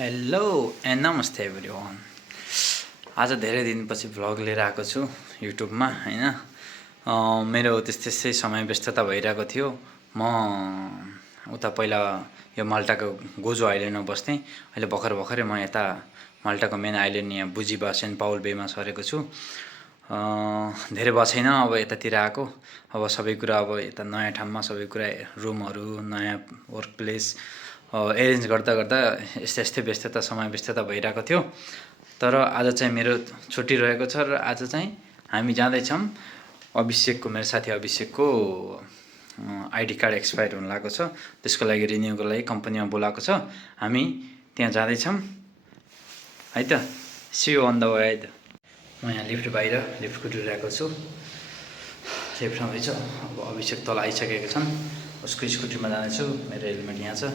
Hello and नमस्ते everyone. आज धेरै दिनपछि भ्लग लिएर आएको छु युट्युबमा हैन। मेरो त्यस्तै समय व्यस्तता भइरहेको थियो। म उता पहिला यो माल्टाको गोजो आइल्यान्डमा बस्थेँ। अहिले भर्खरै म यता माल्टाको मेन आइल्यान्ड यहाँ बुजिबा सेन्ट पावल बेमा सरेको छु। धेरै भएको छैन अब यतातिर आएको। अब सबै कुरा अब यता नयाँ ठाउँमा सबै कुरा रुमहरू नयाँ वर्क प्लेस एरेन्ज गर्दा यस्तै समय व्यस्तता भइरहेको थियो। तर आज चाहिँ मेरो छुट्टी रहेको छ र आज चाहिँ हामी जाँदैछौँ अभिषेकको, मेरो साथी अभिषेकको आइडी कार्ड एक्सपायर हुन लागेको छ। त्यसको लागि रिन्युको लागि कम्पनीमा बोलाएको छ। हामी त्यहाँ जाँदैछौँ है त। See you on the way है त। म यहाँ लिफ्ट कुदिरहेको छु। लिफ्टमा भइछ। अब अभिषेक तल आइसकेका छन्। उसको स्कुटीमा जानेछु। मेरो हेलमेट यहाँ छ।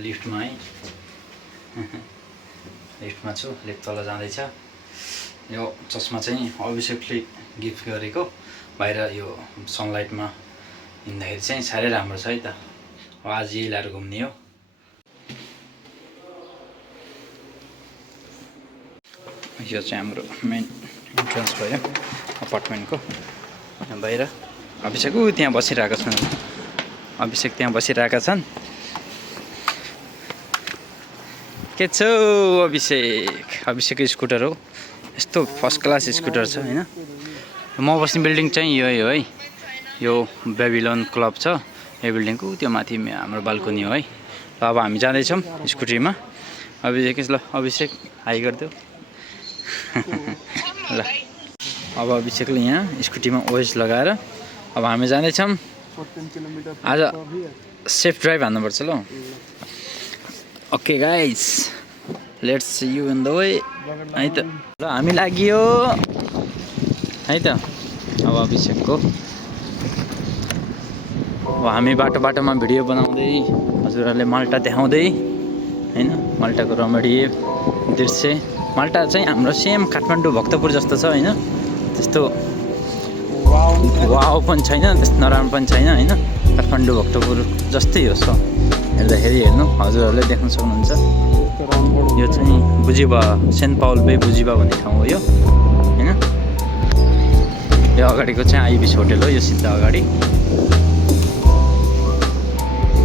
लिफ्टमा है लिफ्टमा छु। लिफ्ट तल जाँदैछ। यो चस्मा चाहिँ अभिषेकले गिफ्ट गरेको। बाहिर यो सनलाइटमा हिँड्दाखेरि चाहिँ साह्रै राम्रो छ है त। अब आज यही लाएर घुम्ने हो। यो चाहिँ हाम्रो मेन इन्ट्रेन्स भयो अपार्टमेन्टको। बाहिर अभिषेक त्यहाँ बसिरहेका छन्। अभिषेक त्यहाँ बसिरहेका छन्। के छ अभिषेकको स्कुटर हो। यस्तो फर्स्ट क्लास स्कुटर छ हैन। म बस्ने बिल्डिङ चाहिँ यो है। यो बेबिलोन क्लब छ। यो बिल्डिङको त्यो माथि हाम्रो बाल्कनी हो है। ल अब हामी जाँदैछौँ स्कुटीमा। अभिषेक हाई गरिदेऊ। ल अब अभिषेकले यहाँ स्कुटीमा ओएस लगाएर अब हामी जाँदैछौँ। आज सेफ ड्राइभ हान्नुपर्छ ल। Okay guys, let's see you in the way है त। ल हामी लाग्यो है त। अब अभिषेकको अब हामी बाटोमा भिडियो बनाउँदै हजुरहरूले माल्टा देखाउँदै हैन। माल्टाको रमणीय दृश्य। माल्टा चाहिँ हाम्रो सेम काठमाडौँ भक्तपुर जस्तो छ हैन। त्यस्तो वाउ पनि छैन, त्यस्तो नराम्रो पनि छैन हैन। काठमाडौँ भक्तपुर जस्तै हो। हेर्दाखेरि हेर्नु हजुरहरूले देख्न सक्नुहुन्छ। यो चाहिँ बुजिबा सेन्ट पावल बे बुजिबा भन्ने ठाउँ हो यो हैन। यो अगाडिको चाहिँ आइबिस होटल हो। यो सिधा अगाडि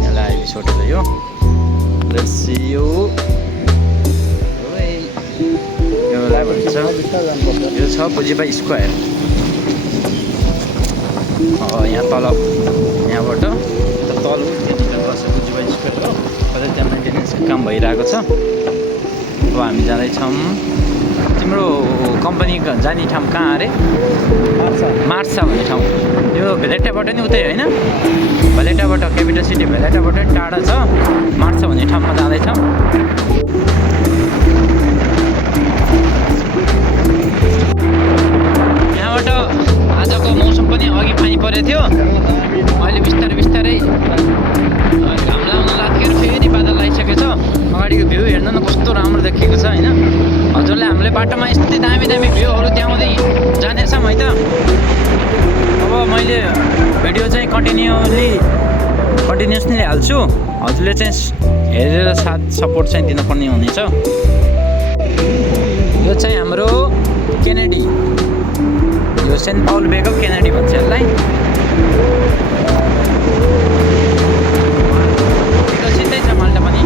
यसलाई आइबिस होटल हो यो। Let's see you. योलाई भन्छ यो छ बुजिबा स्क्वायर। यहाँ तल यहाँबाट तल त्यहाँनिर बस बुजिबा स्क्वायर हो। अझै त्यहाँ मेन्टेनेन्सको काम भइरहेको छ। अब हामी जाँदैछौँ। तिम्रो कम्पनी जाने ठाउँ कहाँ अरे? मार्सा भन्ने ठाउँ। यो भेलेटाबाट नि उतै होइन? भेलेटाबाट क्यापिटल सिटी भेलेटाबाट टाढा छ। मार्सा भन्ने ठाउँमा जाँदैछौँ। यहाँबाट आजको मौसम पनि अघि पानी परेको थियो। अहिले बिस्तारै घाम लाउन लाग्यो। फेरि बादल आइसकेको छ। अगाडिको भ्यू हेर्नु न कस्तो राम्रो देखिएको छ होइन। हजुरले हामीले बाटोमा यस्तै दामी भ्यूहरू देखाउँदै जानेछौँ है त। अब मैले भिडियो चाहिँ कन्टिन्युसली हाल्छु। हजुरले चाहिँ हेरेर साथ सपोर्ट चाहिँ दिनुपर्ने हुनेछ। यो चाहिँ हाम्रो केनेडी, यो सेन्ट पावल बेको केनेडी भन्छ यसलाई। सिधै छ माल्टा पनि।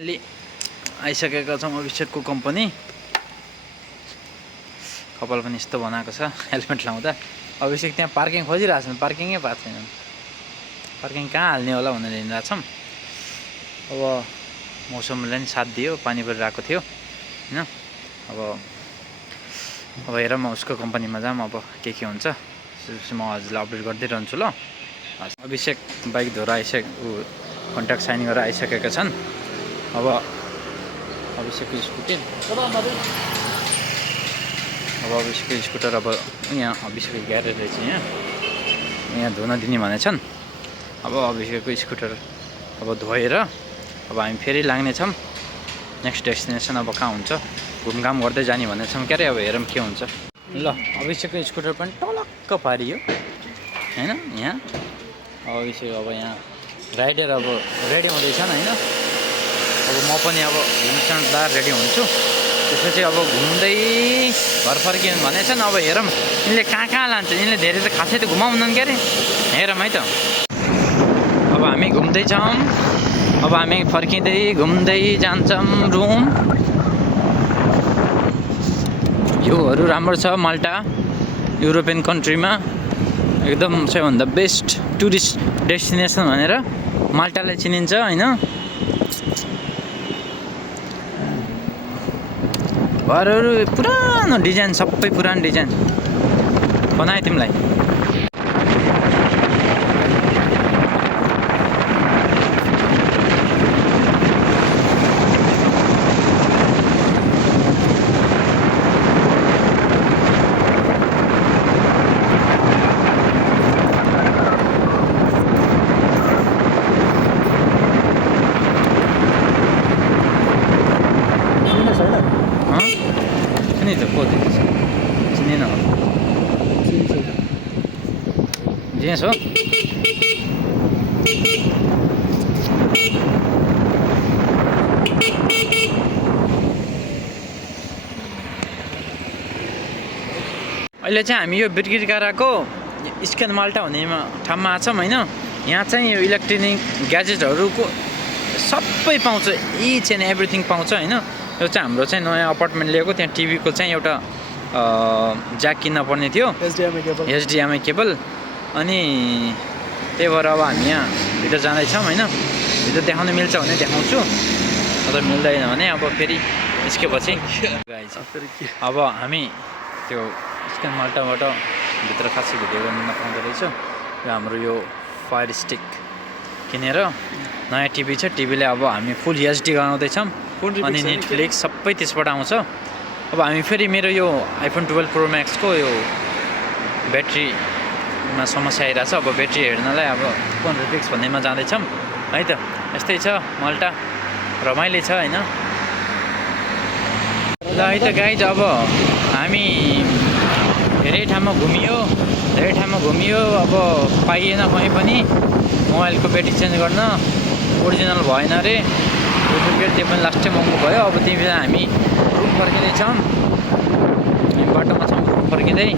अलि आइसकेका छौँ अभिषेकको कम्पनी। कपाल पनि यस्तो बनाएको छ हेलमेट लाउँदा। अभिषेक त्यहाँ पार्किङ खोजिरहेको छ, पार्किङै पाएको छैन। पार्किङ कहाँ हाल्ने होला भनेर हिँडिरहेको छौँ। अब मौसमले पनि साथ दियो, पानी परिरहेको थियो होइन। अब हेरौँ उसको कम्पनीमा जाऊँ, अब के हुन्छ म हजुरलाई अपडेट गर्दै रहन्छु ल। अभिषेक बाइक धोएर कन्ट्याक्ट साइन गरेर आइसकेका छन्। अब अभिषेकको स्कुटर अब यहाँ अभिषेकको ग्यारेज रहेछ, यहाँ धुन दिने भनेछन्। अब अभिषेकको स्कुटर अब धोएर अब हामी फेरि लाग्नेछौँ नेक्स्ट डेस्टिनेसन। अब कहाँ हुन्छ घुमघाम गर्दै जाने भनेछौँ क्यारे। अब हेरौँ के हुन्छ ल। अभिषेकको स्कुटर पनि टलक्क पारियो होइन यहाँ। अब अभिषेक अब यहाँ राइडर अब रेडी हुँदैछन् होइन। अब म पनि अब घुम्नलाई रेडी हुन्छु। त्यसपछि अब घुम्दै घर फर्कियो भनेछन्। अब हेरौँ यिनले कहाँ लान्छन्। यिनले धेरै त खासै त घुमाउनन् क्यारे। हेरौँ है त। अब हामी घुम्दैछौँ। अब हामी फर्किँदै घुम्दै जान्छौँ रुम। भ्यूहरू राम्रो छ माल्टा, युरोपियन कन्ट्रीमा एकदम सबैभन्दा बेस्ट टुरिस्ट डेस्टिनेसन भनेर माल्टालाई चिनिन्छ होइन। घरहरू पुरानो डिजाइन, सबै पुरानो डिजाइन बनायो तिमीलाई। नहीं तो बहुत चिनी ना जीन्स हो। अहिले चाहिँ हामी यो बिर्किरकाराको स्क्यान माल्टा भन्ने ठाउँमा छौँ होइन। यहाँ चाहिँ यो इलेक्ट्रोनिक ग्याजेटहरूको सबै पाउँछ, इच एन्ड एभ्रिथिङ पाउँछ होइन। यो चाहिँ हाम्रो चाहिँ नयाँ अपार्टमेन्ट लिएको, त्यहाँ टिभीको चाहिँ एउटा ज्याक किन्न पर्ने थियो, एचडिएमआई केबल। अनि त्यही भएर अब हामी यहाँ भित्र जाँदैछौँ होइन। भित्र देखाउनु मिल्छ भने देखाउँछु, अथवा मिल्दैन भने अब फेरि निस्केपछि। अब हामी त्यो स्क्यान माल्टाबाट भित्र खासै भिडियो गर्नु नपाउँदो रहेछ। यो हाम्रो यो फायर स्टिक किनेर नयाँ टिभी छ। टिभीले अब हामी फुल एचडी गराउँदैछौँ अनि नेटफ्लिक्स सबै त्यसबाट आउँछ। अब हामी फेरि मेरो यो आइफोन 12 प्रो म्याक्सको यो ब्याट्रीमा समस्या आइरहेछ। अब ब्याट्री हेर्नलाई अब कुन रिपिक्स भन्नेमा जाँदैछौँ है त। यस्तै छ माल्टा, रमाइलो छ होइन। ल है त गाइज, अब हामी धेरै ठाउँमा घुमियो। अब पाइएन कहीँ पनि मोबाइलको ब्याट्री चेन्ज गर्न, ओरिजिनल भएन अरे, डुप्लिकेट, त्यो पनि लास्टै महँगो भयो। अब त्यही बेला हामी रुम फर्किँदैछौँ, हामी बाटोमा छौँ रुम फर्किँदै।